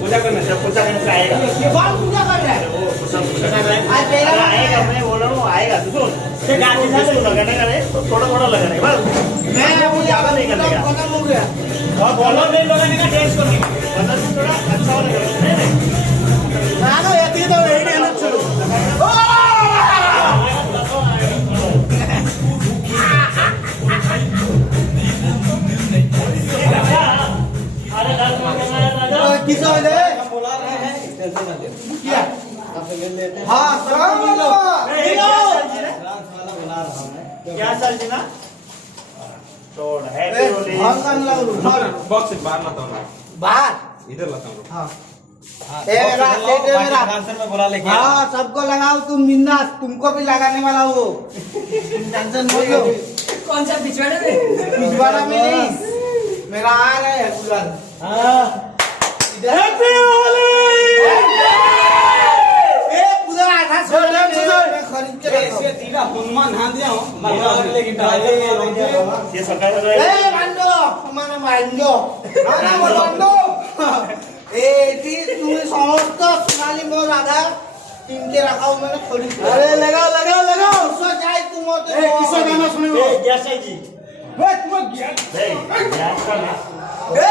पूजा करना सब पूजा करने से आएगा कौन पूजा कर रहा है सब पूजा कर रहा है आज तेरा आएगा मैं बोल रहा हूँ आएगा तू सुन ये गाड़ी से लगाने का है थोड़ा थोड़ा लगाने का बस मैं वो ज्यादा नहीं करने का खत्म हो गया और बॉलर नहीं लगाने का टेस्ट करने का मतलब थोड़ा अच्छा वाला नहीं नहीं ನಾನು ಎತ್ತಿದವ ಹೇಳಿ ಅನ್ನಿಸು किस वाले बुला रहे हैं क्या हाँ क्या चल जी ना तोड़ है बॉक्स बाहर लाता हूँ बाहर इधर लाता हूँ हाँ मेरा में बोला लेके हाँ सबको लगाओ तुम बिंदास तुमको भी लगाने वाला हो टेंशन मत लो कौन सा पिछवाड़ा में पिछवाड़ा में नहीं मेरा आ रहा है गुलाल हाँ हैप्पी होली ए पूरा आधा छोड़ मैं खरीद के ऐसे तीरा हनुमान हाँ दिया हूँ लेकिन ये सरकार ए मांडो हमारा मांडो आना बोलो मांडो ए ती तुम्हें समस्त सोनाली मोर आधा टीम के रखा हूँ मैंने खरीद के अरे लगाओ लगाओ लगाओ सो चाहे तुम हो तो किसका गाना सुने हो गैस है जी ए तुम गैस गैस का ना ए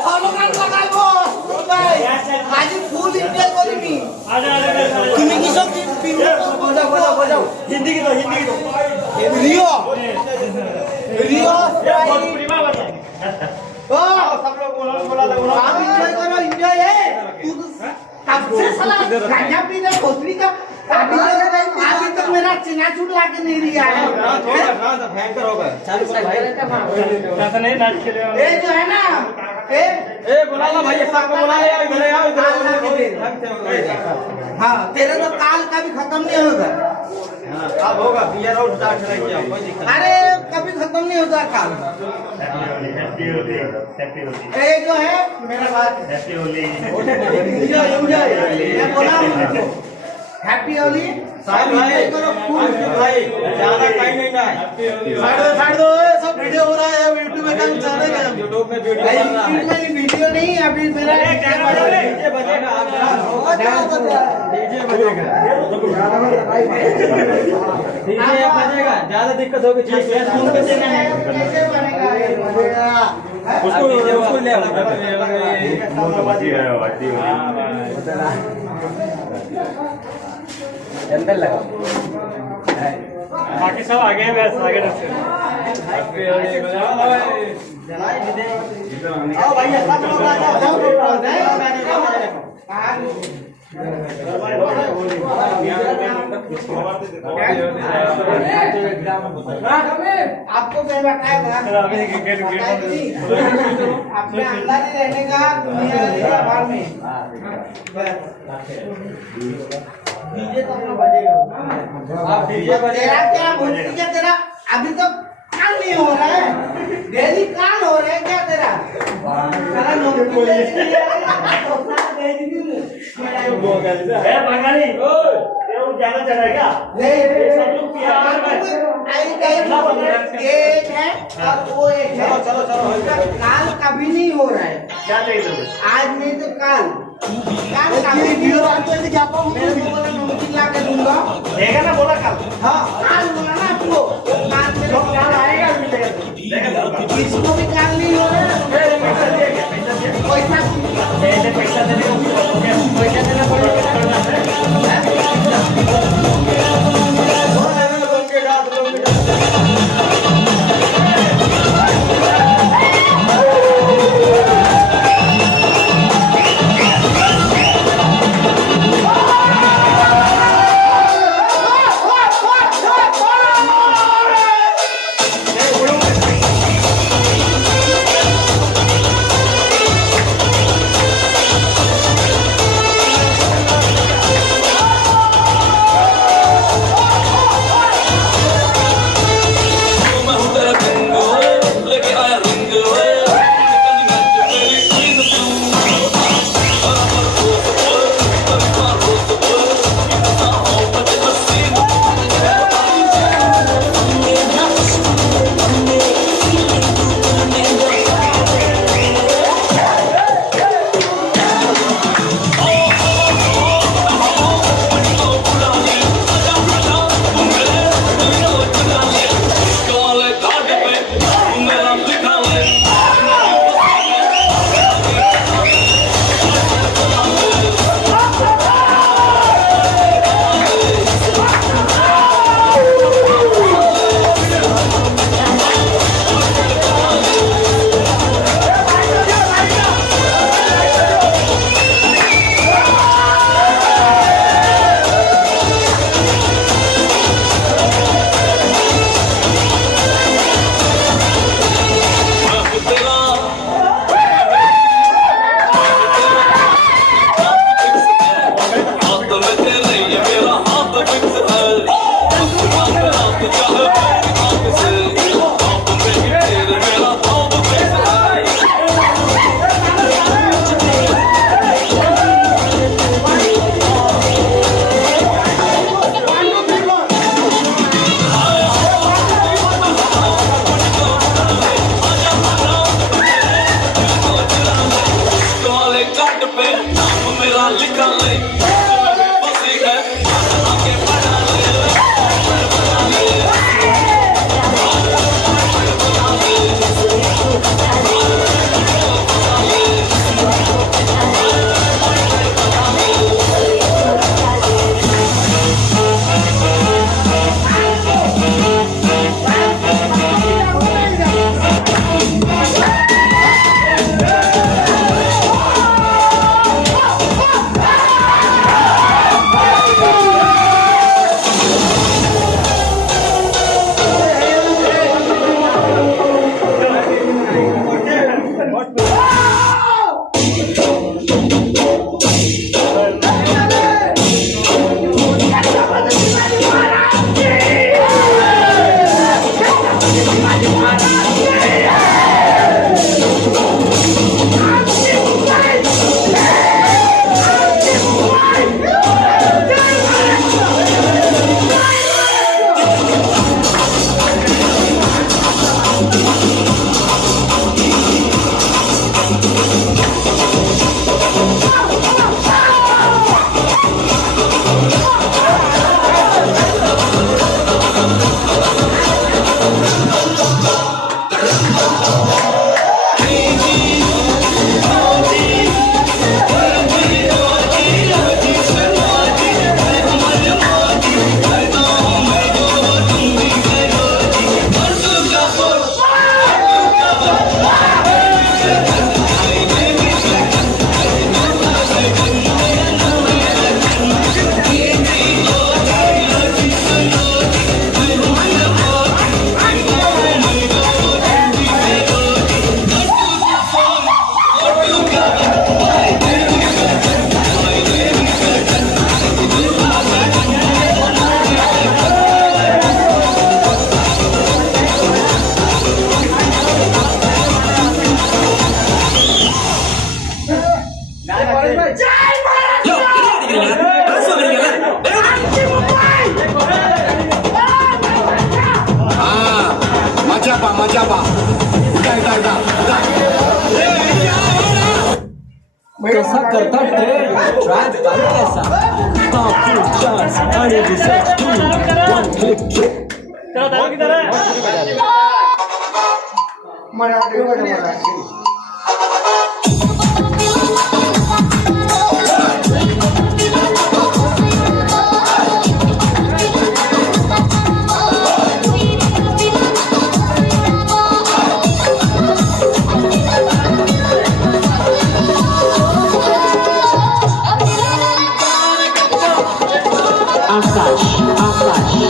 भगवान लगाबो भाई आज फुल इंजॉय करिमी आजा आजा তুমি কি সব बजाओ बजाओ बजाओ हिंदी की तो रियो रियो प्रीमा बजा ओ सब लोग बोला आप इंजॉय करो इंजॉय है तू कब से साला गांजा पीने खोतरी का अभी तक मेरा चनाचूर लाके नहीं रिया है भयंकर होगा ऐसा नहीं नाच के लिए ए जो है ना ए बुला लो भाई सबको बुला ले इधर आओ इधर हाँ तेरे तो काल का भी खत्म नहीं होगा अब होगा बियर और स्टार्ट किया कोई दिक्कत अरे कभी खत्म नहीं होता काल हैप्पी होली हैप्पी होली ए जो है मेरा बात हैप्पी होली एंजॉय एंजॉय मैं बोला हूँ हैप्पी होली साहब भाई करो भाई ज्यादा कहीं नहीं ना साइड दो सब वीडियो हो रहा है यूट्यूब में कल चलेगा यूट्यूब में वीडियो भाई बन रहा है यूट्यूब में वीडियो नहीं अभी मेरा डीजे बजेगा डीजे बजेगा डीजे बजेगा ज्यादा दिक्कत होगी ठीक है कैसे बनेगा उसको ले अंदर लगा बाकी सब आगे हैं बस आगे रखते आओ भैया सब लोग आ जाओ आपको क्या बताया था अपने अंदर ही रहने का दुनिया बाहर में डीजे तो अपना बजेगा आप डीजे तेरा क्या बोलती क्या तेरा अभी तो काल नहीं हो रहा है डेली काल हो रहा है क्या तेरा सारा नौकरी ले है भगानी ये वो ज्यादा चल रहा है क्या सब लोग किया एक है और वो एक है चलो काल कभी नहीं हो रहा है क्या चाहिए तुम्हें आज नहीं तो काल काल कभी नहीं हो रहा है क्या मैं तो बोला नमकीन ला के दूंगा देगा ना बोला कल हाँ काल बोला ना आपको काल में तो काल आएगा मिलेगा किसको भी काल नहीं हो रहा है पैसा पैसा देने को पैसा देना पड़ेगा करता ट्रेंड ट्राय पाहिजे कसा टॉप फूड चार्ट्स आणि research tool one click trick चलो दारू किधर है मराठी मराठी आकाश आकाश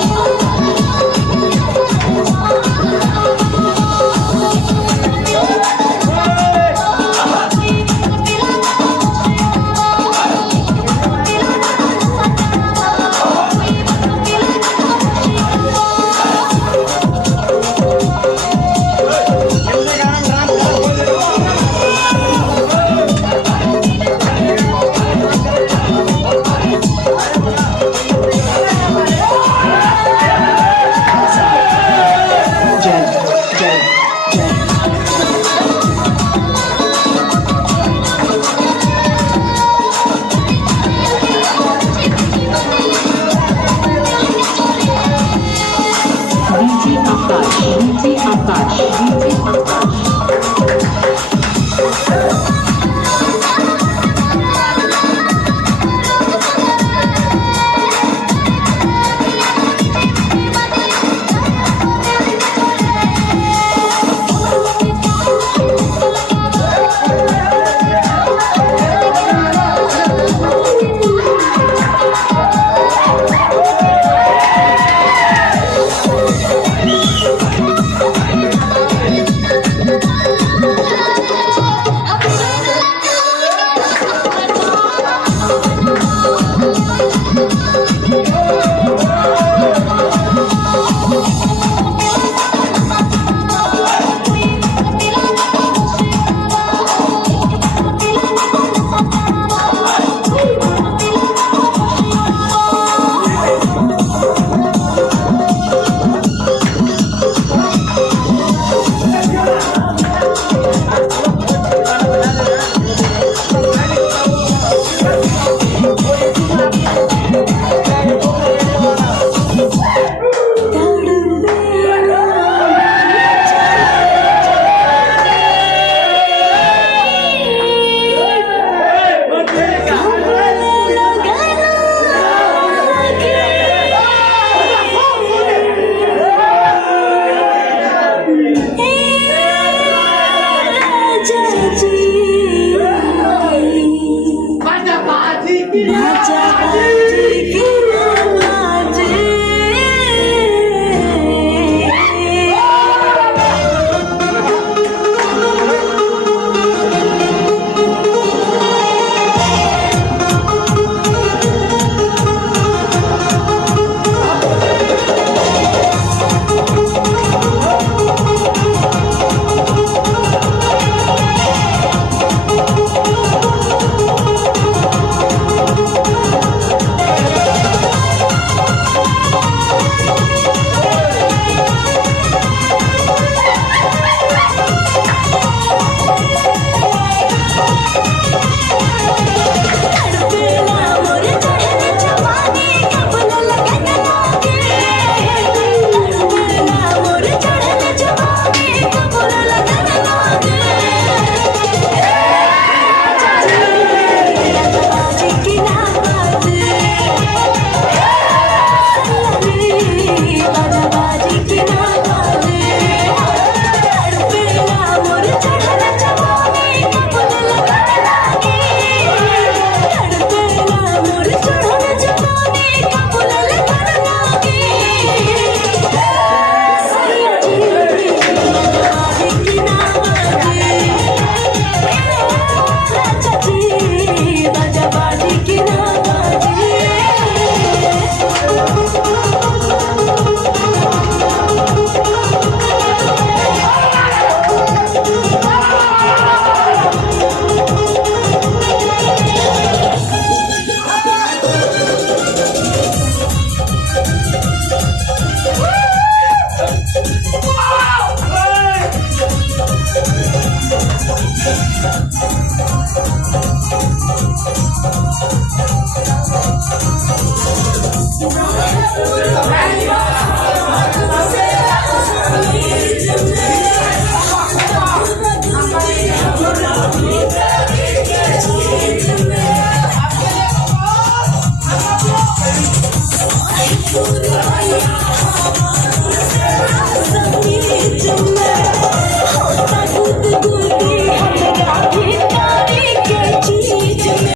संगीत में